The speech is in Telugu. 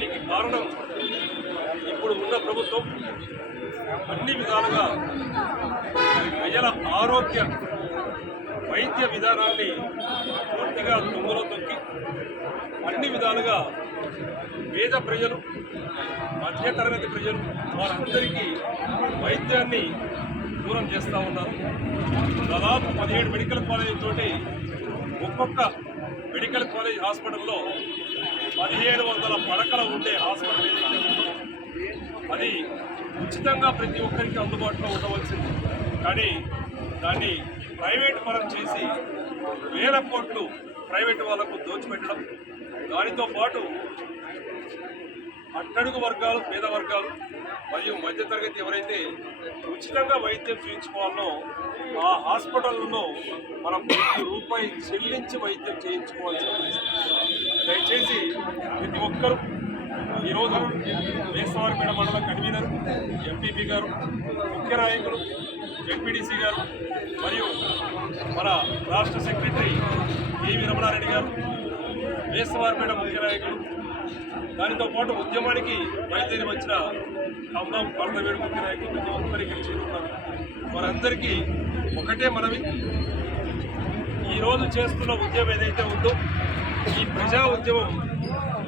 దీనికి కారణం ఇప్పుడు ఉన్న ప్రభుత్వం అన్ని విధాలుగా ప్రజల ఆరోగ్య వైద్య విధానాన్ని పూర్తిగా తుంగలో తొక్కి అన్ని విధాలుగా పేద ప్రజలు మధ్యతరగతి ప్రజలు వారందరికీ వైద్యాన్ని దూరం చేస్తూ ఉన్నారు. దాదాపు 17 మెడికల్ కాలేజీ తోటి ఒక్కొక్క మెడికల్ కాలేజ్ హాస్పిటల్లో 1700 పడకలు ఉండే హాస్పిటల్ ఏదైతే ఉందో అది ఉచితంగా ప్రతి ఒక్కరికి అందుబాటులో ఉండవలసింది. కానీ దాన్ని ప్రైవేట్ పరం చేసి వేల కోట్లు ప్రైవేటు వాళ్లకు దోచిపెట్టడం, దానితో పాటు అట్టడుగు వర్గాలు, పేద వర్గాలు మరియు మధ్యతరగతి ఎవరైతే ఉచితంగా వైద్యం చేయించుకోవాలో ఆ హాస్పిటల్లో మనం రూపాయి చెల్లించి వైద్యం చేయించుకోవాల్సిన పరిస్థితి. దయచేసి ప్రతి ఒక్కరూ ఈరోజు వేసవారిపేట మండల కన్వీనర్, ఎంపీపీ గారు, ముఖ్య నాయకులు, జెడ్పీటీసీ గారు మరియు మన రాష్ట్ర సెక్రటరీ ఏవి రమణారెడ్డి గారు, వేసవారిపేట ముఖ్య నాయకులు, దానితో పాటు ఉద్యమానికి బయలుదేరి వచ్చిన ఖమ్మం కొరటవేడు ముఖ్య నాయకులు ప్రతి ఒక్కరికి చేరుకున్నారు. వారందరికీ ఒకటే మనవి, ఈరోజు చేస్తున్న ఉద్యమం ఏదైతే ఉందో ఈ ప్రజా ఉద్యమం